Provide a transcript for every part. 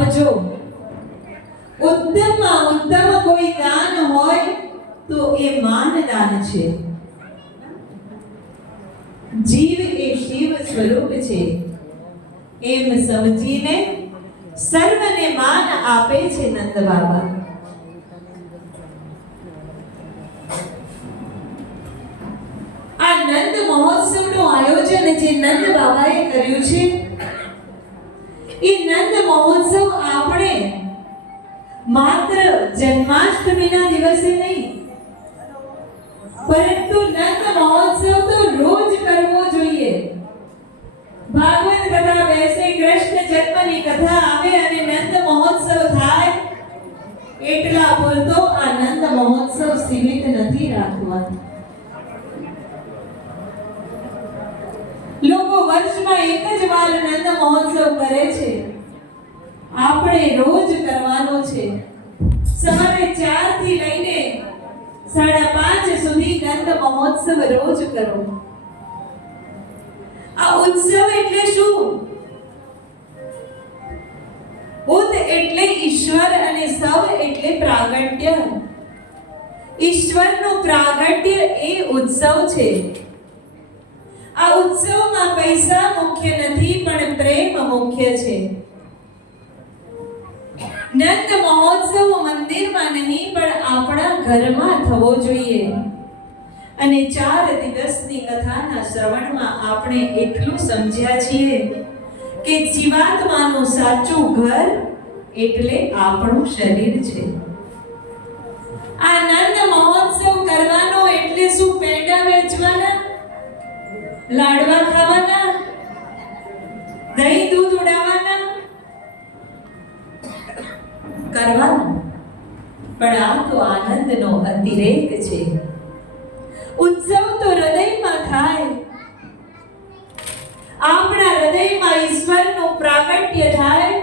આપજો. ઉત્તમમાં ઉત્તમ કોઈ દાન હોય તો એ માન દાન છે. જીવ એ શિવ સ્વરૂપ છે એમ સમજીને સર્વને માન આપે છે નંદ બાબા. આ નંદ મહોત્સવનું આયોજન જે નંદ બાબાએ કર્યું છે એ નંદ મહોત્સવ આપણે માત્ર જન્માષ્ટમીના દિવસે નહીં, પરંતુ નંદ મહોત્સવ તો રોજ કરવો જોઈએ. ભાગવત કથા બેસે, કૃષ્ણ જન્મની કથા આવે અને નંદ મહોત્સવ થાય એટલા પૂરતો આ નંદ મહોત્સવ સીમિત નથી રાખવાનો. લોકો વર્ષમાં એક જ વાર નંદ મહોત્સવ કરે છે. આપણે રોજ કરવાનો છે. સવારે 4 થી લઈને 5:30 સુધી નંદ મહોત્સવ રોજ કરો. આ ઉત્સવ એટલે શું? ઉદ એટલે ઈશ્વર અને સવ એટલે પ્રાગટ્ય. ઈશ્વરનું પ્રાગટ્ય એ ઉત્સવ છે. આ ઉત્સવમાં પૈસા મુખ્ય નથી, પણ પ્રેમ મુખ્ય છે. નંદ મહોત્સવ મંદિરમાં નહીં પણ આપણા ઘરમાં થવો જોઈએ. અને 4 દિવસની કથાના શ્રવણમાં આપણે એટલું સમજ્યા છીએ કે જીવાત્માનું સાચું ઘર એટલે આપણું શરીર છે. આ નંદ મહોત્સવ કરવાનો એટલે શું? પેંડા વેચવાના, લાડવા ખાવાના, દહીં દૂધ ઉડાવવાના કરવાનું, પણ આ તો આનંદનો અતિરેક છે. ઉત્સવ તો હૃદયમાં થાય. આપણા હૃદયમાં ઈશ્વરનું પ્રાગટ્ય થાય.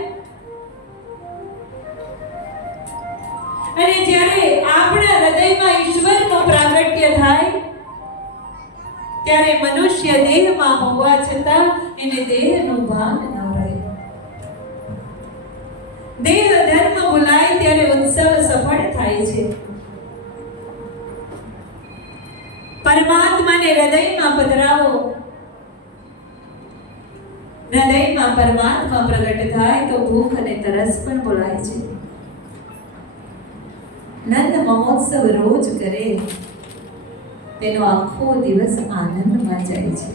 અને જ્યારે આપણા હૃદયમાં ઈશ્વરનું પ્રાગટ્ય થાય ત્યારે મનુષ્ય દેહમાં હોવા છતાં એને દેહનું ભાન ન રહે. દેહ ધર્મ ભૂલાય ત્યારે ઉત્સવ સફળ થાય છે. પરમાત્માને હૃદયમાં પધરાવો. હૃદયમાં પરમાત્મા પ્રગટ થાય તો ભૂખ અને તરસ પણ ભૂલાય છે. નંદ મહોત્સવ રોજ કરે તેનો આખો દિવસ આનંદમાં જાય છે.